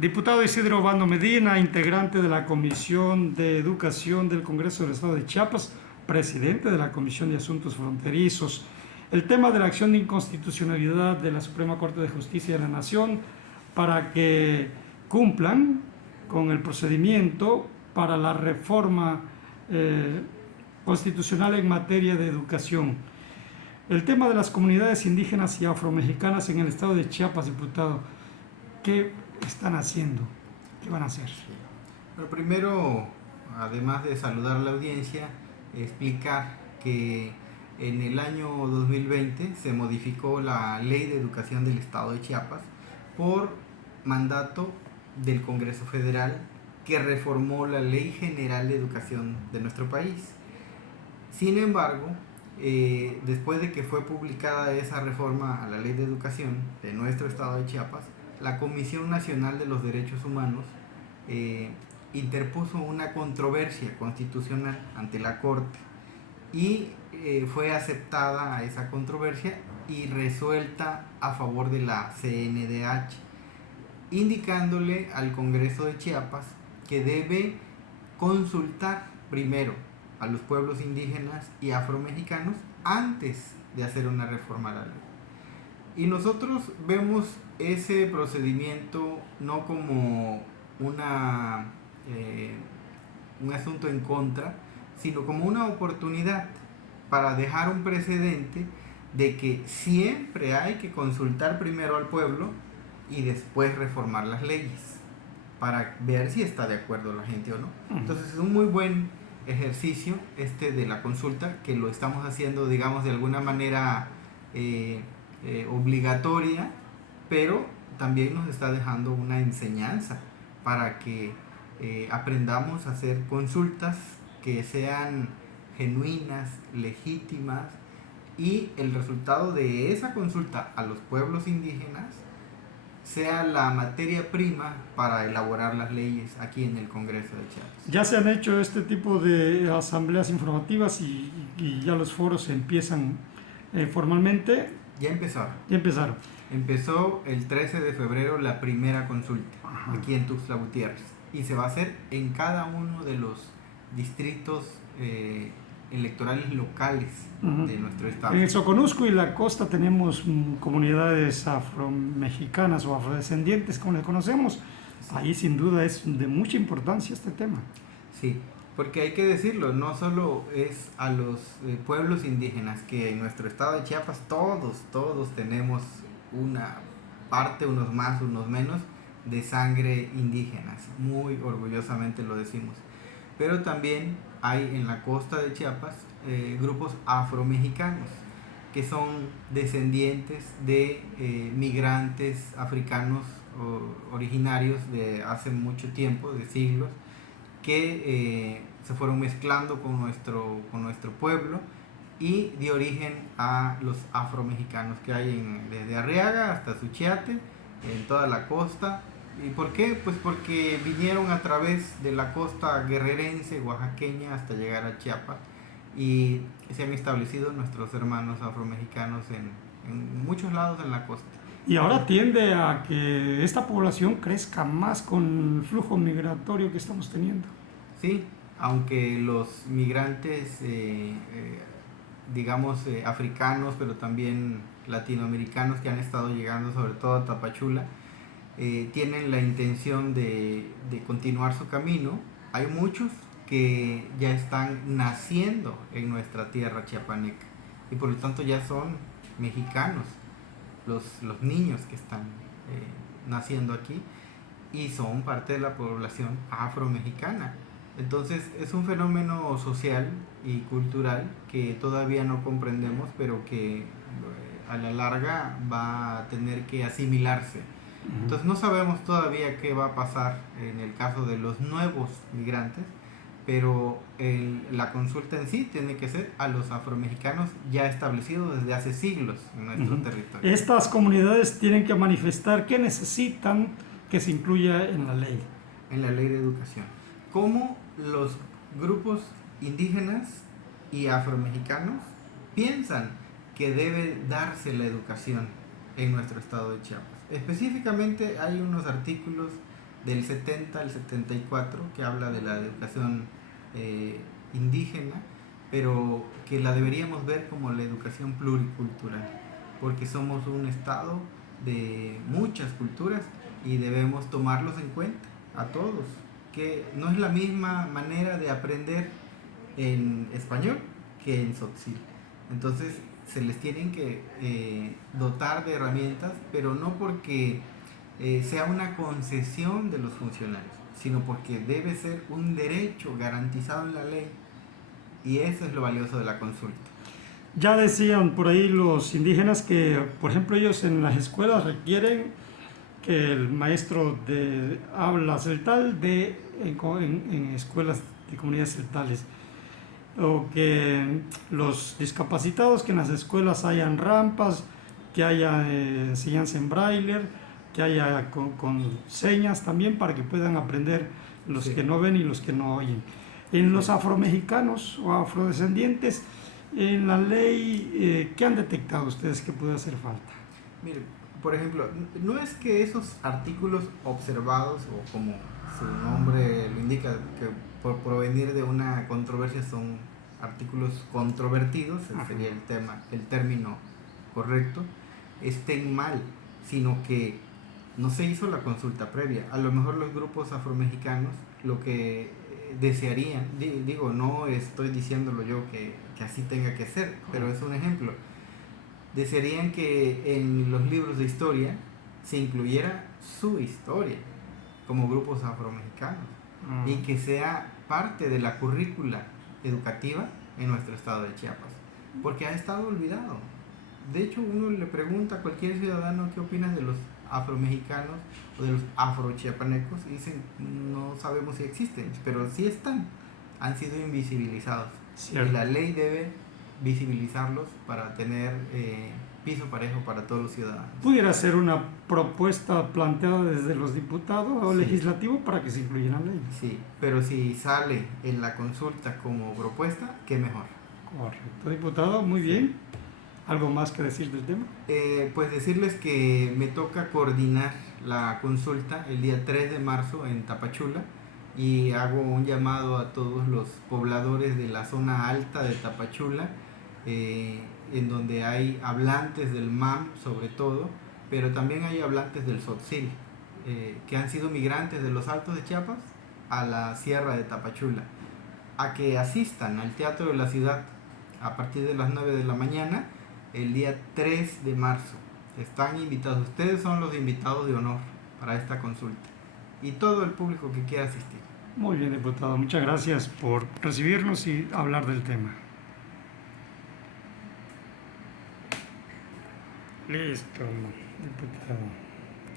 Diputado Isidro Obando Medina, integrante de la Comisión de Educación del Congreso del Estado de Chiapas, presidente de la Comisión de Asuntos Fronterizos. El tema de la acción de inconstitucionalidad de la Suprema Corte de Justicia de la Nación para que cumplan con el procedimiento para la reforma constitucional en materia de educación. El tema de las comunidades indígenas y afromexicanas en el estado de Chiapas, diputado, ¿qué están haciendo? ¿Qué van a hacer? Bueno, primero, además de saludar a la audiencia, explicar que en el año 2020 se modificó la Ley de Educación del Estado de Chiapas por mandato del Congreso Federal, que reformó la Ley General de Educación de nuestro país. Sin embargo, después de que fue publicada esa reforma a la Ley de Educación de nuestro estado de Chiapas, la Comisión Nacional de los Derechos Humanos interpuso una controversia constitucional ante la Corte y fue aceptada esa controversia y resuelta a favor de la CNDH, indicándole al Congreso de Chiapas que debe consultar primero a los pueblos indígenas y afromexicanos antes de hacer una reforma a la ley. Y nosotros vemos ese procedimiento no como un asunto en contra, sino como una oportunidad para dejar un precedente de que siempre hay que consultar primero al pueblo y después reformar las leyes para ver si está de acuerdo la gente o no. Entonces es un muy buen ejercicio de la consulta, que lo estamos haciendo, digamos, de alguna manera obligatoria, pero también nos está dejando una enseñanza para que aprendamos a hacer consultas que sean genuinas, legítimas, y el resultado de esa consulta a los pueblos indígenas sea la materia prima para elaborar las leyes aquí en el Congreso de Chiapas. Ya se han hecho este tipo de asambleas informativas y ya los foros empiezan formalmente. Ya empezaron. Ya empezaron. Empezó el 13 de febrero la primera consulta. Ajá. Aquí en Tuxtla Gutiérrez, y se va a hacer en cada uno de los distritos electorales locales de nuestro estado. En el Soconusco y la costa tenemos comunidades afromexicanas o afrodescendientes, como les conocemos. Sí. Ahí sin duda es de mucha importancia este tema. Sí, porque hay que decirlo, no solo es a los pueblos indígenas, que en nuestro estado de Chiapas todos tenemos una parte, unos más, unos menos, de sangre indígena, muy orgullosamente lo decimos. Pero también hay en la costa de Chiapas grupos afromexicanos que son descendientes de migrantes africanos originarios de hace mucho tiempo, de siglos, que se fueron mezclando con nuestro pueblo y dio origen a los afromexicanos que hay desde Arriaga hasta Suchiate, en toda la costa. ¿Y por qué? Pues porque vinieron a través de la costa guerrerense, oaxaqueña, hasta llegar a Chiapas, y se han establecido nuestros hermanos afromexicanos en muchos lados en la costa. Y ahora tiende a que esta población crezca más con el flujo migratorio que estamos teniendo. Sí, aunque los migrantes, africanos, pero también latinoamericanos que han estado llegando, sobre todo a Tapachula, tienen la intención de continuar su camino. Hay muchos que ya están naciendo en nuestra tierra chiapaneca y por lo tanto ya son mexicanos los niños que están naciendo aquí, y son parte de la población afromexicana. Entonces es un fenómeno social y cultural que todavía no comprendemos, pero que a la larga va a tener que asimilarse. Entonces no sabemos todavía qué va a pasar en el caso de los nuevos migrantes, pero la consulta en sí tiene que ser a los afromexicanos ya establecidos desde hace siglos en nuestro territorio. Estas comunidades tienen que manifestar qué necesitan que se incluya en la ley. En la ley de educación. ¿Cómo los grupos indígenas y afromexicanos piensan que debe darse la educación en nuestro estado de Chiapas? Específicamente hay unos artículos del 70 al 74, que habla de la educación indígena, pero que la deberíamos ver como la educación pluricultural, porque somos un estado de muchas culturas y debemos tomarlos en cuenta a todos, que no es la misma manera de aprender en español que en tzotzil. Entonces se les tienen que dotar de herramientas, pero no porque sea una concesión de los funcionarios, sino porque debe ser un derecho garantizado en la ley, y eso es lo valioso de la consulta. Ya decían por ahí los indígenas que, por ejemplo, ellos en las escuelas requieren que el maestro de habla celtal en escuelas de comunidades celtales, o que los discapacitados, que en las escuelas hayan rampas, que haya enseñanza en braille, que haya con señas también para que puedan aprender los Sí. que no ven y los que no oyen. En los afromexicanos o afrodescendientes, en la ley, ¿qué han detectado ustedes que puede hacer falta? Mire, por ejemplo, no es que esos artículos observados, o como su nombre lo indica, que por provenir de una controversia son artículos controvertidos, ese sería el término correcto, estén mal, sino que no se hizo la consulta previa. A lo mejor los grupos afromexicanos lo que desearían, digo, no estoy diciéndolo yo que así tenga que ser, pero es un ejemplo. Desearían que en los libros de historia se incluyera su historia como grupos afromexicanos y que sea parte de la currícula educativa en nuestro estado de Chiapas, porque ha estado olvidado. De hecho, uno le pregunta a cualquier ciudadano qué opinas de los afromexicanos o de los afrochiapanecos y dicen no sabemos si existen, pero sí están, han sido invisibilizados. Cierto. Y la ley debe visibilizarlos para tener piso parejo para todos los ciudadanos. ¿Pudiera ser una propuesta planteada desde los diputados o Sí. legislativo para que se incluya en la ley? Sí, pero si sale en la consulta como propuesta, qué mejor. Correcto, diputado, muy bien. ¿Algo más que decir del tema? Pues decirles que me toca coordinar la consulta el día 3 de marzo en Tapachula, y hago un llamado a todos los pobladores de la zona alta de Tapachula, en donde hay hablantes del MAM sobre todo, pero también hay hablantes del tzotzil, que han sido migrantes de los Altos de Chiapas a la Sierra de Tapachula, a que asistan al Teatro de la Ciudad a partir de las 9 de la mañana el día 3 de marzo. Están invitados, ustedes son los invitados de honor para esta consulta y todo el público que quiera asistir. Muy bien, diputado. Muchas gracias por recibirnos y hablar del tema. Listo, diputado.